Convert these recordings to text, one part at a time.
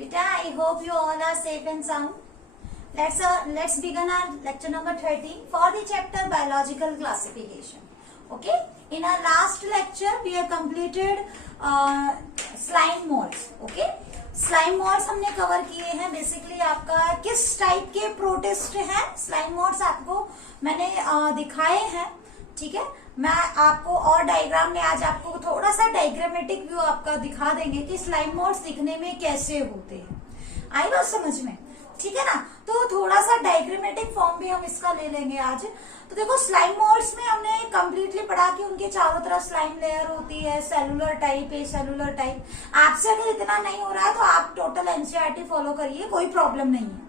Beta, I hope you all are safe and sound. Let's begin our lecture number 13 for the chapter biological classification. Okay. In our last lecture, we have completed slime molds. Okay. Slime modes हमने cover किए हैं. Basically आपका किस type के protist हैं slime modes आपको मैंने दिखाए हैं. ठीक है. मैं आपको और डायग्राम में आज आपको थोड़ा सा डायग्रामेटिक व्यू आपका दिखा देंगे कि स्लाइम मोड्स दिखने में कैसे होते हैं. आई बात समझ में. ठीक है ना. तो थोड़ा सा डायग्रामेटिक फॉर्म भी हम इसका ले लेंगे आज. तो देखो स्लाइम मोड्स में हमने कंप्लीटली पढ़ा कि उनके चारों तरफ स्लाइम लेयर होती है, सेलुलर टाइप है, सेलुलर टाइप. आपसे अगर इतना नहीं हो रहा है तो आप टोटल एनसीईआरटी फॉलो करिए, कोई प्रॉब्लम नहीं है.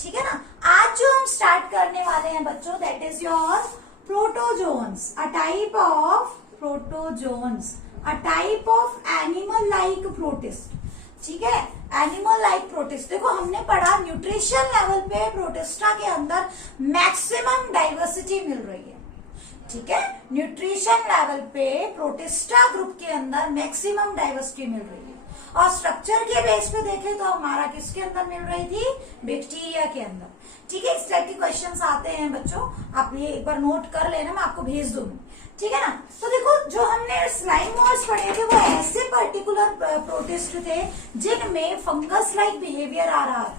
ठीक है ना. आज जो हम स्टार्ट करने वाले हैं बच्चों, that is your protozoans, a type of protozoans, a type of animal like protist. ठीक है. Animal like protist. देखो हमने पढ़ा न्यूट्रिशन लेवल पे प्रोटिस्टा के अंदर मैक्सिमम डाइवर्सिटी मिल रही है. ठीक है. न्यूट्रिशन लेवल पे प्रोटिस्टा ग्रुप के अंदर मैक्सिमम डाइवर्सिटी मिल रही है. और स्ट्रक्चर के बेस पे देखें तो हमारा किसके अंदर मिल रही थी? बैक्टीरिया के अंदर. ठीक है. इस टाइप के क्वेश्चंस आते हैं बच्चों, आप ये एक बार नोट कर लेना, मैं आपको भेज दूंगी. ठीक है ना. तो देखो जो हमने स्लाइम मोड्स पढ़े थे वो ऐसे पर्टिकुलर प्रोटिस्ट थे जिनमें फंगस लाइक बिहेवियर आ रहा है.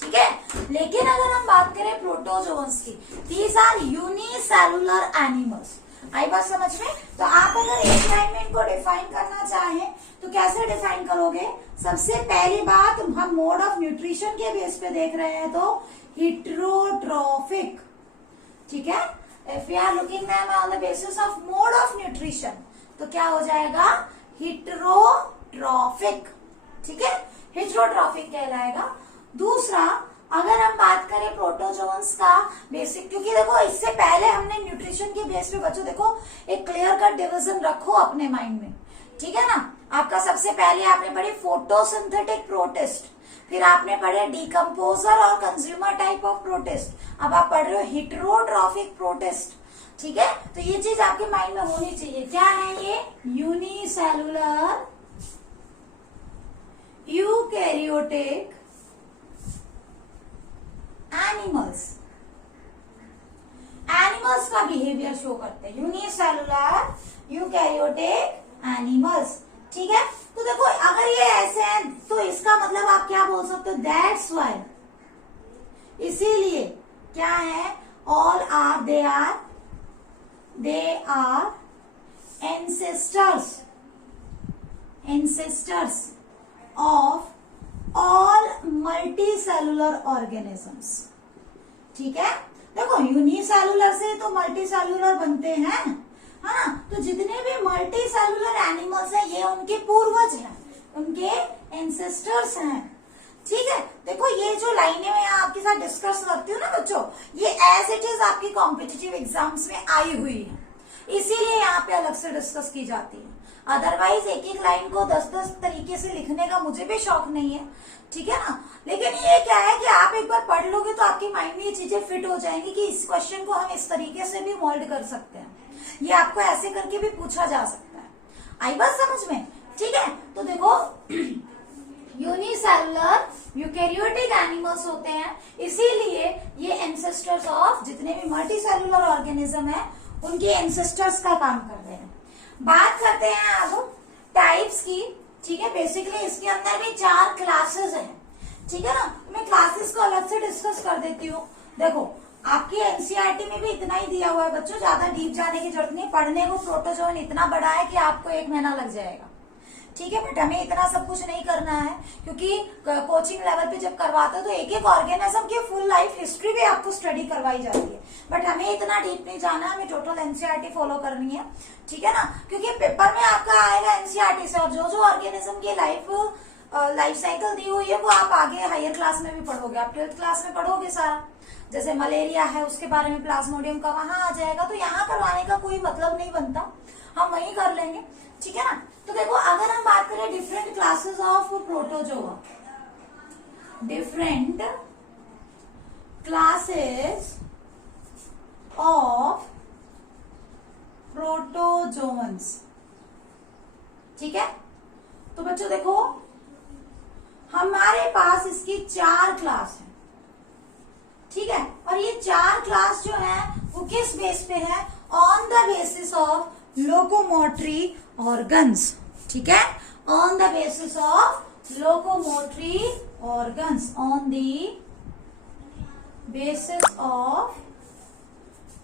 ठीक है. लेकिन अगर हम बात करें प्रोटोजोन्स की, दीज आर यूनिसेलुलर एनिमल्स. आई बात समझ में. तो आप अगर एक लाइन में इनको डिफाइन करना चाहें तो कैसे डिफाइन करोगे? सबसे पहली बात, हम मोड ऑफ न्यूट्रिशन के बेस पे देख रहे हैं तो हिट्रोट्रॉफिक. ठीक है. If we are looking them on the basis of mode of nutrition, तो क्या हो जाएगा? हिट्रोट्रॉफिक. ठीक है. हिट्रोट्रॉफिक कहलाएगा. दूसरा, अगर हम बात करें प्रोटोजोन्स का बेसिक, क्योंकि देखो इससे पहले हमने न्यूट्रिशन के बेस पे बच्चों देखो एक क्लियर कट डिवीजन रखो अपने माइंड में. ठीक है ना. आपका सबसे पहले आपने पढ़ी फोटोसिंथेटिक प्रोटिस्ट, फिर आपने पढ़े डिकम्पोजर और कंज्यूमर टाइप ऑफ प्रोटिस्ट, अब आप पढ़ रहे हो हिट्रोट्रॉफिक प्रोटिस्ट. ठीक है. तो ये चीज आपके माइंड में होनी चाहिए. क्या है ये? Unicellular eukaryotic animals. एनिमल्स का बिहेवियर शो करते हैं. Unicellular eukaryotic animals. ठीक है. तो देखो अगर ये ऐसे हैं तो इसका मतलब आप क्या बोल सकते हो? दैट्स वाई, इसीलिए क्या है? All are they are ancestors of all multicellular organisms. ठीक है. देखो यूनिसेलुलर से तो मल्टी सेलुलर बनते हैं, है ना. तो जितने भी मल्टी सेलुलर एनिमल्स हैं ये उनके पूर्वज हैं, उनके एंसेस्टर्स हैं. ठीक है. देखो ये जो लाइनें मैं आपके साथ डिस्कस करती हूँ ना बच्चों, ये एज इट इज आपकी कॉम्पिटिटिव एग्जाम्स में आई हुई है, इसीलिए यहाँ पे अलग से डिस्कस की जाती है. अदरवाइज एक एक लाइन को 10-10 तरीके से लिखने का मुझे भी शौक नहीं है. ठीक है ना. लेकिन ये क्या है कि आप एक बार पढ़ लोगे तो आपके माइंड में ये चीजें फिट हो जाएंगी कि इस क्वेश्चन को हम इस तरीके से भी मोल्ड कर सकते हैं, ये आपको ऐसे करके भी पूछा जा सकता है. आई बात समझ में. ठीक है. तो देखो यूनिसेलुलर यूकैरियोटिक एनिमल्स होते हैं, इसीलिए ये एंसेस्टर्स ऑफ जितने भी मल्टी सेलुलर ऑर्गेनिज्म है उनके एंसेस्टर्स का काम करते हैं. बात करते हैं अब टाइप्स की. ठीक है. बेसिकली इसके अंदर भी 4 क्लासेस हैं. ठीक है ना. मैं क्लासेस को अलग से डिस्कस कर देती हूँ. देखो आपकी एनसीईआरटी में भी इतना ही दिया हुआ है बच्चों, ज्यादा डीप जाने की जरूरत नहीं. पढ़ने को प्रोटोजोन इतना बड़ा है कि आपको 1 महीना लग जाएगा. ठीक है. बट हमें इतना सब कुछ नहीं करना है, क्योंकि कोचिंग लेवल पे जब करवाते हो तो एक एक ऑर्गेनिज्म की फुल लाइफ हिस्ट्री भी आपको स्टडी करवाई जाती है. बट हमें इतना डीप नहीं जाना, हमें टोटल एनसीईआरटी फॉलो करनी है. ठीक है ना. क्योंकि पेपर में आपका आएगा एनसीईआरटी से, और जो जो ऑर्गेनिज्म की लाइफ साइकिल दी हुई है वो आप आगे हायर क्लास में भी पढ़ोगे, आप 12th क्लास में पढ़ोगे सारा. जैसे मलेरिया है उसके बारे में प्लाज्मोडियम का वहां आ जाएगा, तो यहाँ करवाने का कोई मतलब नहीं बनता, हम वहीं कर लेंगे. ठीक है ना. तो देखो अगर हम बात करें different classes of protozoa, different classes of protozoans. ठीक है. तो बच्चों देखो हम पास इसकी 4 क्लास है, ठीक है। और ये 4 क्लास जो है वो किस बेस पे है? On the basis of locomotory organs, ठीक है, on the basis of locomotory organs, on the basis of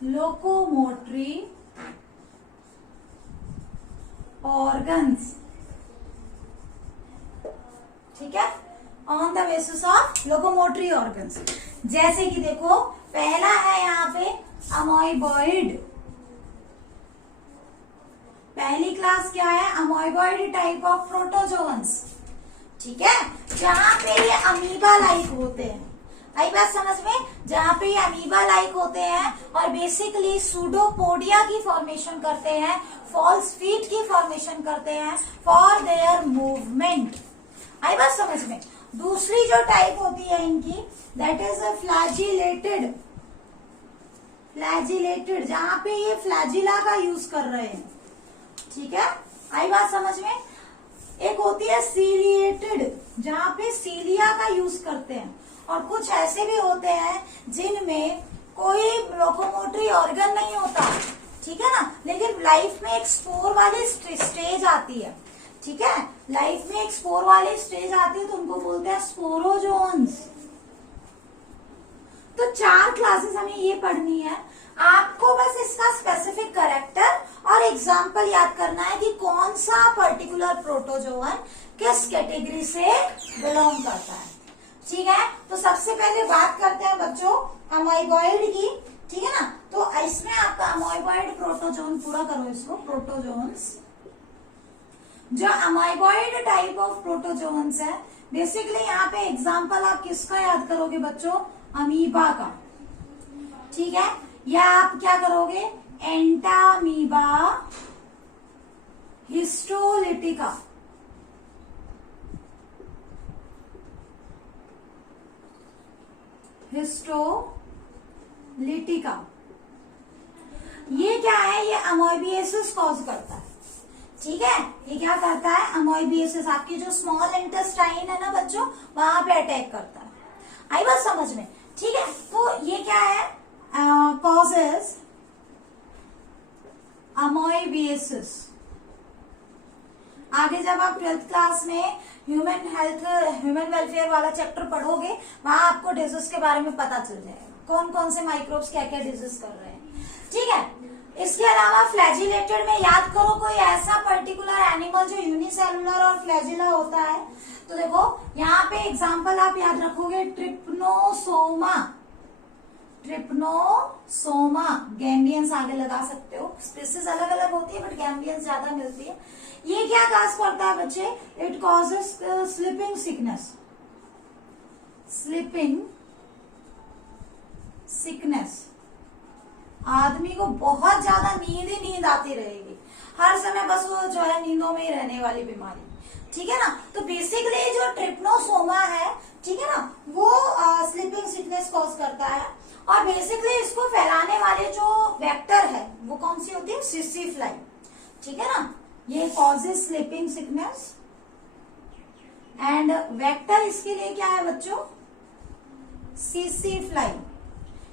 locomotory organs, ठीक है, on the basis of locomotory organs. जैसे कि देखो पहला है यहाँ पे अमोइबॉइड, पहली क्लास क्या है? अमोइबॉइड टाइप ऑफ प्रोटोजोअन्स, ठीक है, जहां पे ये अमीबा लाइक होते हैं। आई बात समझ में? जहां पे ये अमीबा लाइक होते हैं और बेसिकली सूडोपोडिया की फॉर्मेशन करते हैं, फॉल्स फीट की फॉर्मेशन करते हैं फॉर देयर मूवमेंट। आई बात समझ में? दूसरी जो टाइप होती है इनकी, दैट इज फ्लैजिलेटेड, फ्लैजिलेटेड, जहां पे ये फ्लैजिला का यूज कर रहे हैं, ठीक है। आई बात समझ में? एक होती है सीलिएटेड, जहां पे सीलिया का यूज करते हैं। और कुछ ऐसे भी होते हैं जिनमें कोई लोकोमोटरी ऑर्गन नहीं होता, ठीक है ना, लेकिन लाइफ में एक स्पोर वाली स्टेज आती है, ठीक है, लाइफ में एक स्पोर वाली स्टेज आती है तो उनको बोलते हैं स्पोरोजोन्स। तो 4 क्लासेस हमें ये पढ़नी है। आपको बस इसका स्पेसिफिक कैरेक्टर और एग्जाम्पल याद करना है कि कौन सा पर्टिकुलर प्रोटोजोअन किस कैटेगरी से बिलोंग करता है, ठीक है। तो सबसे पहले बात करते हैं बच्चों अमोइबॉइड की, ठीक है ना। तो इसमें आपका अमोइबॉइड प्रोटोजोन, पूरा करो इसको, प्रोटोजोन्स। जो अमोइबॉइड टाइप ऑफ प्रोटोजोन्स है, बेसिकली यहाँ पे एग्जाम्पल आप किसका याद करोगे बच्चों? अमीबा का, ठीक है, या आप क्या करोगे? Entamoeba histolytica, histolytica. ये क्या है? ये अमोइबिएसिस कॉज करता है, ठीक है। ये क्या करता है? अमोइबिएसिस, आपकी जो स्मॉल इंटेस्टाइन है ना बच्चों, वहां पे अटैक करता है। आई बात समझ में? ठीक है। तो ये क्या है? कॉजेस अमोइबिएसिस। आगे जब आप 12th क्लास में ह्यूमन हेल्थ, ह्यूमन वेलफेयर वाला चैप्टर पढ़ोगे, वहां आपको डिजीज के बारे में पता चल जाएगा, कौन कौन से माइक्रोब्स क्या क्या डिजीज कर रहे हैं, ठीक है। इसके अलावा फ्लैजिलेटेड में याद करो कोई ऐसा पर्टिकुलर एनिमल जो यूनिसेलुलर और फ्लैजिला होता है। तो देखो यहाँ पे एग्जांपल आप याद रखोगे, ट्रिप्नोसोमा, ट्रिप्नोसोमा, गैम्बियंस आगे लगा सकते हो, स्पीसीज अलग अलग होती है बट गैम्बियंस ज्यादा मिलती है। ये क्या काज करता है बच्चे? It causes sleeping sickness, sleeping sickness. आदमी को बहुत ज्यादा नींद ही नींद आती रहेगी, हर समय बस वो जो है नींदों में ही रहने वाली बीमारी, ठीक है ना। तो बेसिकली जो ट्रिप्नोसोमा है, ठीक है ना, वो स्लीपिंग सिकनेस कॉज करता है। और बेसिकली इसको फैलाने वाले जो वेक्टर है वो कौन सी होती है? सिसी फ्लाई, ठीक है ना। ये causes sleeping sickness and vector इसके लिए क्या है बच्चों? CC fly.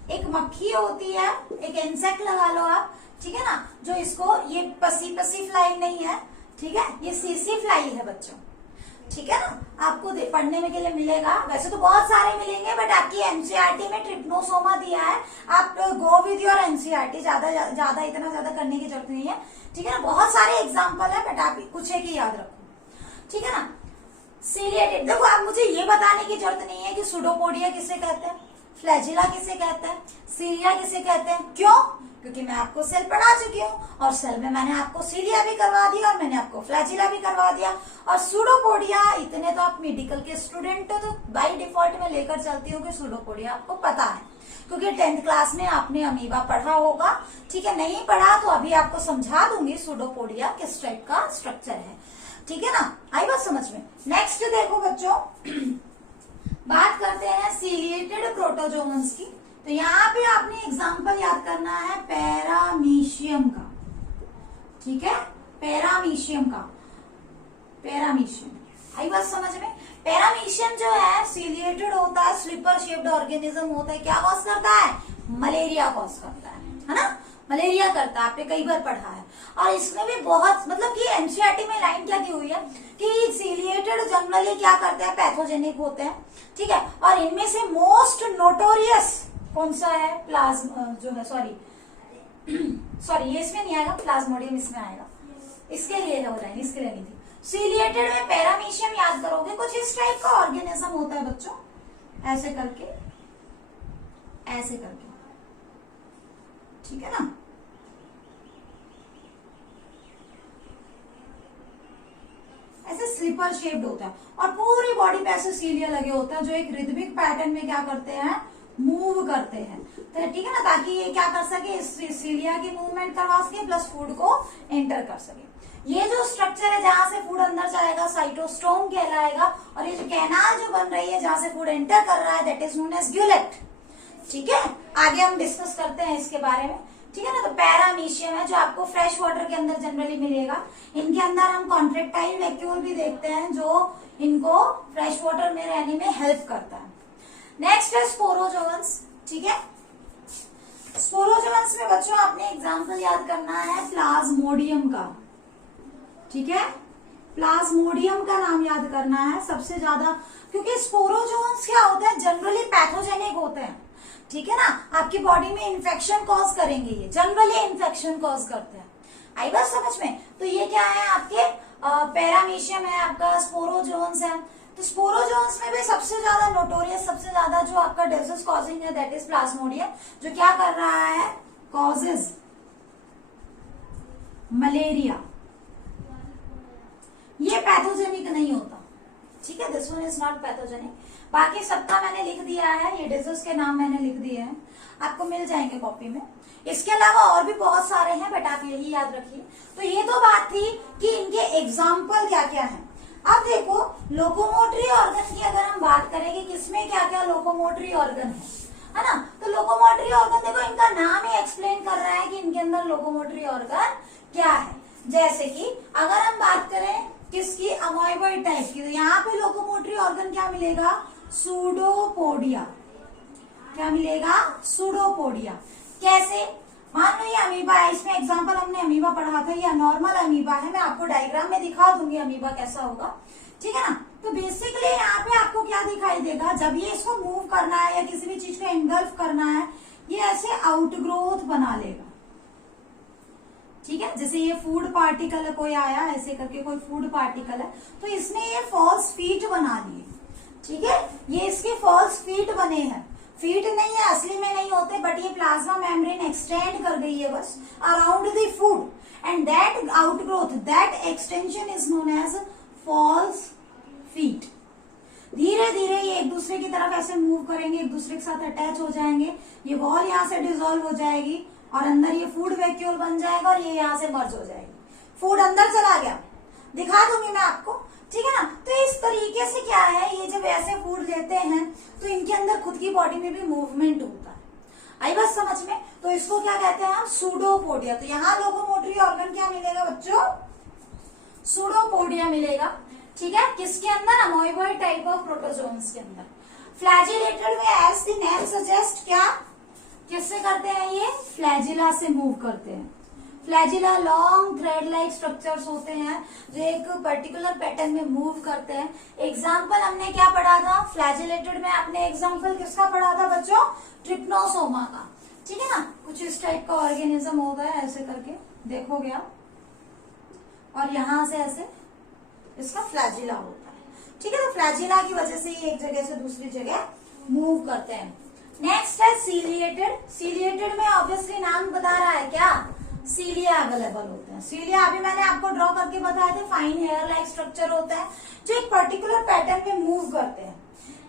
एक मक्खी होती है, एक इंसेक्ट लगा लो आप, ठीक है ना, जो इसको, ये पसी फ्लाई नहीं है, ठीक है, ये सीसी फ्लाई है बच्चों, ठीक है ना। आपको पढ़ने में के लिए मिलेगा, वैसे तो बहुत सारे मिलेंगे बट आपकी एनसीईआरटी में ट्रिप्नोसोमा दिया है, आप गो विद योर एनसीईआरटी, इतना ज्यादा करने की जरूरत नहीं है, ठीक है ना। बहुत सारे एग्जाम्पल है बट आप कुछ एक ही याद रखो, ठीक है ना। सीलिएटेड, देखो आप मुझे ये बताने की जरूरत नहीं है कि सूडोपोडिया किसे कहते हैं, फ्लैजिला किसे कहते हैं, सीलिया किसे कहते हैं। क्यों? क्योंकि मैं आपको सेल पढ़ा चुकी हूँ और सेल में मैंने आपको सीलिया भी करवा दिया और मैंने आपको फ्लैजिला भी करवा दिया। और सूडोपोडिया, इतने तो आप मेडिकल के स्टूडेंट हो तो बाय डिफॉल्ट में लेकर चलती हूँ कि सूडोपोडिया आपको पता है, क्योंकि 10th क्लास में आपने अमीबा पढ़ा होगा, ठीक है। नहीं पढ़ा तो अभी आपको समझा दूंगी सूडोपोडिया किस टाइप का स्ट्रक्चर है, ठीक है ना। आई बात समझ में? नेक्स्ट देखो बच्चों, बात करते हैं सीलिएटेड प्रोटोजोअन्स की। तो यहाँ पे आपने एग्जांपल याद करना है पैरामीशियम का, ठीक है, पैरामीशियम का, पैरामीशियम। आई बात समझ में? पैरामीशियम जो है सीलिएटेड होता है, स्लीपर शेप्ड ऑर्गेनिज्म होता है, क्या कॉज करता है? मलेरिया कॉज करता है ना, मलेरिया करता है, आपने कई बार पढ़ा है। और इसमें भी बहुत मतलब कि एनसीईआरटी में लाइन क्या दी हुई है कि सीलिएटेड जनरली क्या करते हैं? पैथोजेनिक होते हैं, ठीक है। और इनमें से मोस्ट नोटोरियस कौन सा है? प्लाज्मा जो है, सॉरी ये इसमें नहीं आएगा, प्लाज्मोडियम इसमें आएगा, इसके लिए है वो लाइन, इसके लिए नहीं थी। सीलिएटेड में पैरामीशियम याद करोगे, कुछ इस टाइप का ऑर्गेनिज्म होता है बच्चों, ऐसे करके, ऐसे करके, ठीक है ना। ऐसे स्लीपर शेप्ड होता है और पूरी बॉडी पे ऐसे सीलिया लगे होते हैं जो एक रिदमिक पैटर्न में क्या करते हैं? मूव करते हैं, तो ठीक है ना, ताकि ये क्या कर सके? इस सीलिया की मूवमेंट करवा सके प्लस फूड को एंटर कर सके। ये जो स्ट्रक्चर है जहां से फूड अंदर जाएगा साइटोस्टोम कहलाएगा, और ये जो कैनाल जो बन रही है जहां से फूड एंटर कर रहा है दैट इज नोन एज ग्यूलेट, ठीक है। आगे हम डिस्कस करते हैं इसके बारे में, ठीक है ना। तो पैरामीशियम है जो आपको फ्रेश वाटर के अंदर जनरली मिलेगा। इनके अंदर हम कॉन्ट्रेक्टाइल वैक्यूल भी देखते हैं जो इनको फ्रेश वाटर में रहने में हेल्प करता है। नेक्स्ट है स्पोरोजोअन्स, ठीक है। स्पोरोजोअन्स में बच्चों आपने एग्जाम्पल याद करना है प्लाज्मोडियम का, ठीक है। प्लाज्मोडियम का नाम याद करना है सबसे ज्यादा, क्योंकि स्पोरोजोअन्स क्या होता है? जनरली पैथोजेनिक होते हैं, ठीक है ना। आपकी बॉडी में इन्फेक्शन कॉज करेंगे, ये जनरली इन्फेक्शन कॉज करते हैं। आई बात समझ में? तो ये क्या है? आपके पैरामीशियम है, आपका स्पोरोजोअन्स है। तो स्पोरोजोअन्स में भी सबसे ज्यादा नोटोरियस, सबसे ज्यादा जो आपका डिजीज कॉजिंग है दैट इज प्लाज्मोडियम, जो क्या कर रहा है? Causes malaria. ये पैथोजेनिक नहीं होता, ठीक है, this one is not pathogenic. बाकी सबका मैंने लिख दिया है, ये डिजीज के नाम मैंने लिख दिए हैं, आपको मिल जाएंगे कॉपी में। इसके अलावा और भी बहुत सारे हैं बट आप यही याद रखिए। तो ये तो बात थी कि इनके एग्जाम्पल क्या क्या है। अब देखो लोकोमोटरी ऑर्गन की अगर हम बात करेंगे, किसमें क्या क्या लोकोमोटरी ऑर्गन है ना। तो लोकोमोटरी ऑर्गन देखो, इनका नाम ही एक्सप्लेन कर रहा है कि इनके अंदर लोकोमोटरी ऑर्गन क्या है। जैसे कि अगर हम बात करें किसकी? अमोइबॉइड टाइप की, तो यहाँ पे लोकोमोटरी ऑर्गन क्या मिलेगा? सूडोपोडिया। क्या मिलेगा? सूडोपोडिया। कैसे? मान लो ये अमीबा है, इसमें एग्जांपल हमने अमीबा पढ़ा था, ये नॉर्मल अमीबा है, मैं आपको डायग्राम में दिखा दूंगी अमीबा कैसा होगा, ठीक है ना। तो बेसिकली यहाँ पे आपको क्या दिखाई देगा? जब ये इसको मूव करना है या किसी भी चीज को एंगल्फ करना है, ये ऐसे आउटग्रोथ बना लेगा, ठीक है। जैसे ये फूड पार्टिकल कोई आया ऐसे करके, कोई फूड पार्टिकल है, तो इसने ये फॉल्स फीट बना लिए, ठीक है। ये इसके फॉल्स फीट बने हैं, फीट नहीं है, असली में नहीं होते, बट ये प्लाज्मा मेम्ब्रेन एक्सटेंड कर गई है बस around the food, and that outgrowth, that extension is known as false feet. धीरे धीरे ये एक दूसरे की तरफ ऐसे मूव करेंगे, एक दूसरे के साथ अटैच हो जाएंगे, ये वॉल यहाँ से डिसॉल्व हो जाएगी और अंदर ये फूड वैक्यूल बन जाएगा और ये यहाँ से मर्ज हो जाएगी, फूड अंदर चला गया, दिखा दूंगी मैं आपको, ठीक है ना। तो इस तरीके से क्या है, ये जब ऐसे फूड लेते हैं तो इनके अंदर खुद की बॉडी में भी मूवमेंट होता है। आई बात समझ में? तो इसको क्या कहते हैं हम? सूडोपोडिया। तो यहाँ लोकोमोटरी ऑर्गन क्या मिलेगा बच्चों? सूडोपोडिया मिलेगा, ठीक है। किसके अंदर? अमोइबॉइड टाइप ऑफ प्रोटोजोन्स के अंदर। फ्लैजिलेटेड में एज द नेम सजेस्ट क्या किससे करते हैं? ये फ्लैजिला से मूव करते हैं। Flagella long thread like structures होते हैं जो एक पर्टिकुलर पैटर्न में मूव करते हैं। एग्जाम्पल हमने क्या पढ़ा था? फ्लैजिलेटेड में आपने एग्जाम्पल किसका पढ़ा था बच्चों? ट्रिप्नोसोमा का, ठीक है ना। कुछ इस टाइप का ऑर्गेनिज्म होता है, ऐसे करके देखोगे आप, और यहां से ऐसे इसका फ्लैजिला होता है, ठीक है। तो फ्लैजिला की वजह से ये एक जगह से दूसरी जगह मूव करते हैं। नेक्स्ट है सीलिएटेड। सीलिएटेड में ऑब्वियसली नाम बता रहा है क्या? सीलिया अवेलेबल होते हैं। सीलिया अभी मैंने आपको ड्रॉ करके बताया था, फाइन हेयर लाइक स्ट्रक्चर होता है जो एक पर्टिकुलर पैटर्न में मूव करते हैं।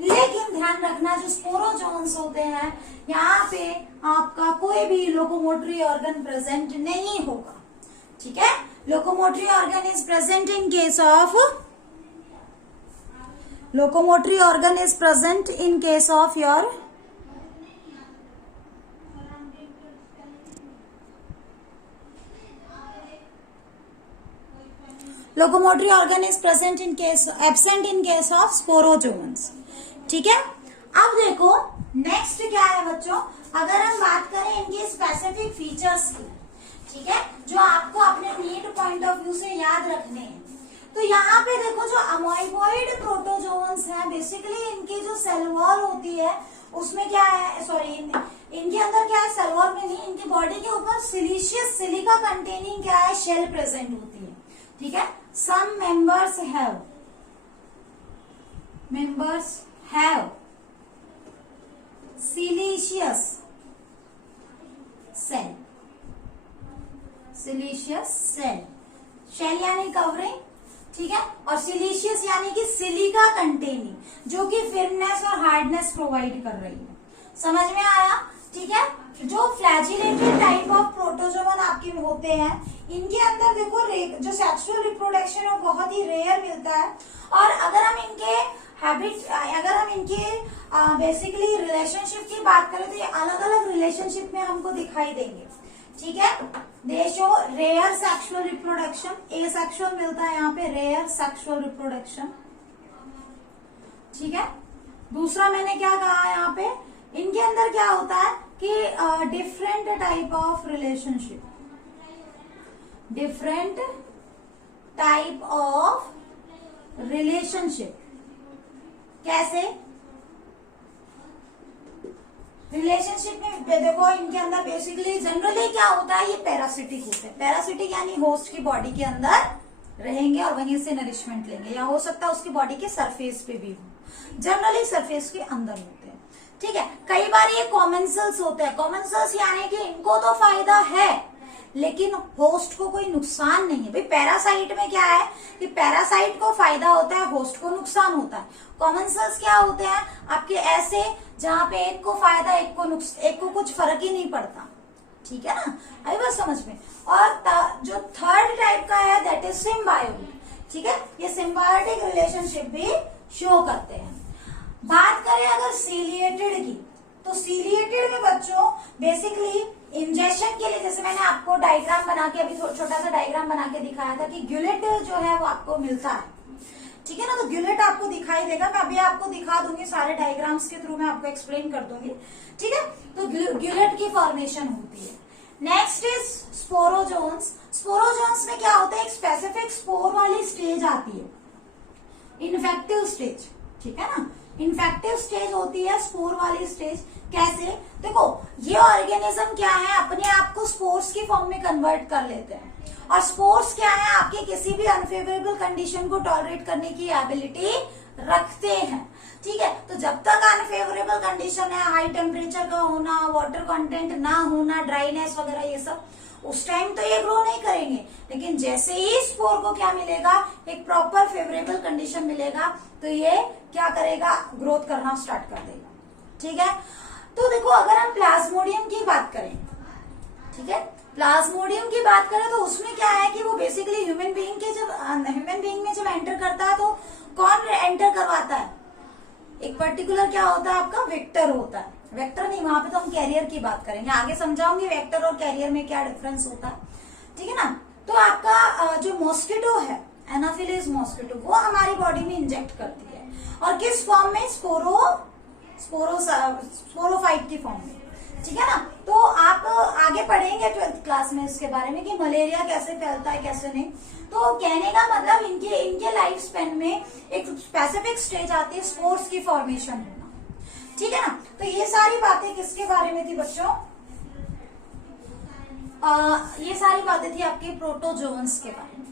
लेकिन ध्यान रखना जो स्पोरोजोन्स होते हैं यहाँ पे आपका कोई भी लोकोमोटरी ऑर्गन प्रेजेंट नहीं होगा, ठीक है। Locomotory organ is present in case of locomotory organ is present in case of your locomotory organ is present in case absent in case of sporozoans. ठीक है, अब देखो नेक्स्ट क्या है बच्चों, अगर हम बात करें इनकी स्पेसिफिक फीचर्स की, ठीक है, जो आपको अपने नीड पॉइंट ऑफ व्यू से याद रखने हैं, तो यहाँ पे देखो जो अमोइबॉइड प्रोटोजोन्स हैं, बेसिकली इनकी जो सेल वॉल होती है उसमें क्या है, सॉरी इनके अंदर क्या है, सेल वॉल में नहीं, इनकी बॉडी के ऊपर सिलिशियस सिलिका कंटेनिंग क्या है, शेल प्रेजेंट होती है। ठीक है, some members have siliceous cell, shell यानी कवरिंग, ठीक है, और सिलिशियस यानी कि सिलिका कंटेनिंग, जो कि फिरनेस और हार्डनेस प्रोवाइड कर रही है। समझ में आया? ठीक है, जो फ्लैजिलेटेड टाइप ऑफ प्रोटोजोवन आपके होते हैं, इनके अंदर देखो जो सेक्सुअल रिप्रोडक्शन है बहुत ही रेयर मिलता है। और अगर हम इनके बेसिकली रिलेशनशिप की बात करें तो ये अलग अलग रिलेशनशिप में हमको दिखाई देंगे। ठीक है, they show rare sexual reproduction, asexual मिलता है यहाँ पे, रेयर सेक्सुअल रिप्रोडक्शन। ठीक है, दूसरा मैंने क्या कहा यहाँ पे, इनके अंदर क्या होता है कि डिफरेंट टाइप ऑफ रिलेशनशिप, कैसे रिलेशनशिप में देखो, इनके अंदर बेसिकली जनरली क्या होता है, ये पैरासिटिक होते हैं। पैरासिटिक यानी होस्ट की बॉडी के अंदर रहेंगे और वहीं से नरिशमेंट लेंगे, या हो सकता है उसकी बॉडी के सरफेस पे भी हो, जनरली सरफेस के अंदर होते हैं। ठीक है, कई बार ये कॉमन सेल्स होते हैं। कॉमन सेल्स यानी कि इनको तो फायदा है लेकिन होस्ट को कोई नुकसान नहीं है। भाई पैरासाइट में क्या है कि पैरासाइट को फायदा होता है, होस्ट को नुकसान होता है। कॉमन सेल्स क्या होते हैं आपके ऐसे, जहां पे एक को फायदा एक को कुछ फर्क ही नहीं पड़ता। ठीक है ना, आई बात समझ में। और जो थर्ड टाइप का है दैट इज सिम्बायोटिक। ठीक है, ये सिम्बायोटिक रिलेशनशिप भी शो करते हैं। बात करें अगर सीलिएटेड की, तो सीलिएटेड में बच्चों बेसिकली इंजेक्शन के लिए, जैसे मैंने आपको डायग्राम बना के अभी छोटा सा डायग्राम बना के दिखाया था कि ग्यूलेट जो है वो आपको मिलता है। ठीक है ना, तो ग्यूलेट आपको दिखाई देगा, मैं अभी आपको दिखा दूंगी, सारे डायग्राम्स के थ्रू मैं आपको एक्सप्लेन कर दूंगी। ठीक है, तो ग्यूलेट की फॉर्मेशन होती है। Next is sporozoans. स्पोरोजोन्स में क्या होता है, एक स्पेसिफिक स्पोर वाली स्टेज आती है, इन्फेक्टिव स्टेज। ठीक है ना, इन्फेक्टिव स्टेज होती है स्पोर वाली स्टेज। कैसे, देखो ये ऑर्गेनिज्म क्या है, अपने आप को स्पोर्स की फॉर्म में कन्वर्ट कर लेते हैं। और स्पोर्स क्या है, आपके किसी भी अनफेवरेबल कंडीशन को टॉलरेट करने की एबिलिटी रखते हैं। ठीक है, तो जब तक अनफेवरेबल कंडीशन है, हाई टेम्परेचर का होना, वाटर कंटेंट ना होना, ड्राइनेस वगैरह ये सब, उस टाइम तो ये ग्रो नहीं करेंगे। लेकिन जैसे ही स्पोर को क्या मिलेगा, एक प्रॉपर फेवरेबल कंडीशन मिलेगा, तो ये क्या करेगा, ग्रोथ करना स्टार्ट कर देगा। ठीक है, तो देखो अगर हम प्लाज्मोडियम की बात करें, ठीक है, प्लाज्मोडियम की बात करें तो उसमें क्या है कि वो बेसिकली ह्यूमन बीइंग में जब एंटर करता है तो कौन एंटर करवाता है, एक पर्टिकुलर क्या होता है आपका, वेक्टर होता है। वेक्टर नहीं, वहां पे तो हम कैरियर की बात करेंगे, आगे समझाऊंगी वेक्टर और कैरियर में क्या डिफरेंस होता है। ठीक है ना, तो आपका जो मॉस्किटो है, एनाफिलिस मॉस्किटो, वो हमारी बॉडी में इंजेक्ट करती है। और किस फॉर्म में, स्पोरोफाइट की फॉर्म में। ठीक है ना, तो आप आगे पढ़ेंगे 12th क्लास में इसके बारे में कि मलेरिया कैसे फैलता है कैसे नहीं। तो कहने का मतलब इनके लाइफ स्पेन में एक स्पेसिफिक स्टेज आती है स्पोर्स की फॉर्मेशन होना। ठीक है ना, तो ये सारी बातें किसके बारे में थी बच्चों, ये सारी बातें थी आपके प्रोटोजोन्स के बारे में।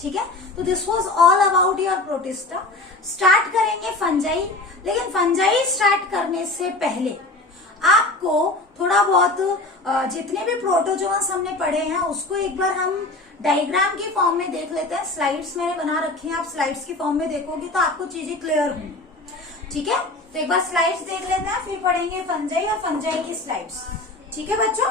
ठीक है, तो this was all about your protista. Start करेंगे फंजाई, लेकिन फंजाई स्टार्ट करने से पहले आपको थोड़ा बहुत जितने भी प्रोटोजोन्स हमने पढ़े हैं उसको एक बार हम डायग्राम की फॉर्म में देख लेते हैं। स्लाइड्स मैंने बना रखी हैं, आप स्लाइड्स की फॉर्म में देखोगे तो आपको चीजें क्लियर होंगी। ठीक है, तो एक बार स्लाइड्स देख लेते हैं, फिर पढ़ेंगे फंजाई और फंजाई की स्लाइड्स। ठीक है बच्चों,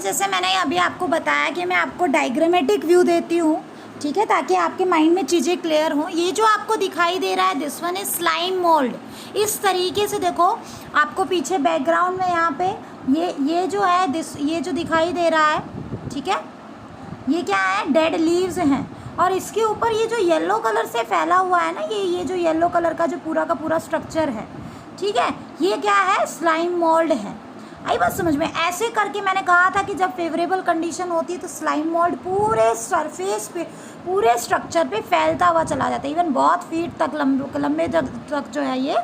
जैसे मैंने अभी आपको बताया कि मैं आपको डायग्रामेटिक व्यू देती हूँ, ठीक है, ताकि आपके माइंड में चीज़ें क्लियर हों। ये जो आपको दिखाई दे रहा है, this one is slime mould. इस तरीके से देखो, आपको पीछे बैकग्राउंड में यहाँ पे ये जो है ये जो दिखाई दे रहा है, ठीक है, ये क्या है, डेड लीव्स हैं। और इसके ऊपर ये जो येलो कलर से फैला हुआ है ना, ये जो येलो कलर का जो पूरा का पूरा स्ट्रक्चर है, ठीक है, ये क्या है, स्लाइम मोल्ड है। आई बात समझ में? ऐसे करके मैंने कहा था कि जब फेवरेबल कंडीशन होती है तो स्लाइम मोल्ड पूरे सरफेस पे, पूरे स्ट्रक्चर पे फैलता हुआ चला जाता है, इवन बहुत फीट तक लंबे तक जो है ये